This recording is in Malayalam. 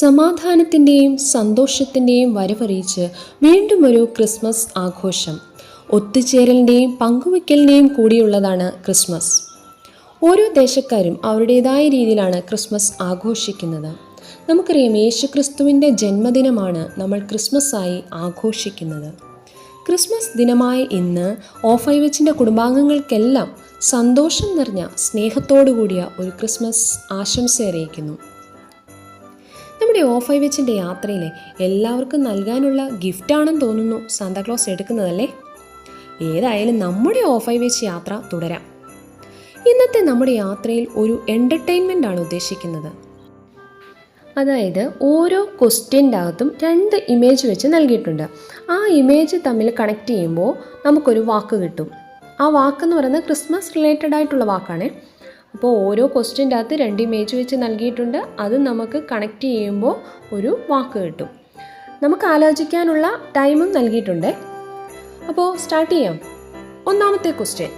സമാധാനത്തിൻ്റെയും സന്തോഷത്തിൻ്റെയും വരവറിയിച്ച് വീണ്ടും ഒരു ക്രിസ്മസ് ആഘോഷം. ഒത്തുചേരലിൻ്റെയും പങ്കുവയ്ക്കലിൻ്റെയും കൂടിയുള്ളതാണ് ക്രിസ്മസ്. ഓരോ ദേശക്കാരും അവരുടേതായ രീതിയിലാണ് ക്രിസ്മസ് ആഘോഷിക്കുന്നത്. നമുക്കറിയാം, യേശുക്രിസ്തുവിൻ്റെ ജന്മദിനമാണ് നമ്മൾ ക്രിസ്മസായി ആഘോഷിക്കുന്നത്. ക്രിസ്മസ് ദിനമായ ഇന്ന് OFIWHന്റെ കുടുംബാംഗങ്ങൾക്കെല്ലാം സന്തോഷം നിറഞ്ഞ സ്നേഹത്തോടു കൂടിയ ഒരു ക്രിസ്മസ് ആശംസ അറിയിക്കുന്നു. നമ്മുടെ OFIWHന്റെ യാത്രയിൽ എല്ലാവർക്കും നൽകാനുള്ള ഗിഫ്റ്റാണെന്ന് തോന്നുന്നു സാന്താക്ലോസ് എടുക്കുന്നതല്ലേ. ഏതായാലും നമ്മുടെ OFIWH യാത്ര തുടരാം. ഇന്നത്തെ നമ്മുടെ യാത്രയിൽ ഒരു എൻ്റർടൈൻമെൻ്റ് ആണ് ഉദ്ദേശിക്കുന്നത്. അതായത് ഓരോ ക്വസ്റ്റ്യൻ്റെ അകത്തും 2 ഇമേജ് വെച്ച് നൽകിയിട്ടുണ്ട്. ആ ഇമേജ് തമ്മിൽ കണക്ട് ചെയ്യുമ്പോൾ നമുക്കൊരു വാക്ക് കിട്ടും. ആ വാക്കെന്ന് പറയുന്നത് ക്രിസ്മസ് റിലേറ്റഡ് ആയിട്ടുള്ള വാക്കാണ്. അപ്പോൾ ഓരോ ക്വസ്റ്റ്യൻ്റെ അകത്ത് 2 ഇമേജ് വെച്ച് നൽകിയിട്ടുണ്ട്. അത് നമുക്ക് കണക്ട് ചെയ്യുമ്പോൾ ഒരു വാക്ക് കിട്ടും. നമുക്ക് ആലോചിക്കാനുള്ള ടൈമും നൽകിയിട്ടുണ്ട്. അപ്പോൾ സ്റ്റാർട്ട് ചെയ്യാം. ഒന്നാമത്തെ ക്വസ്റ്റ്യൻ: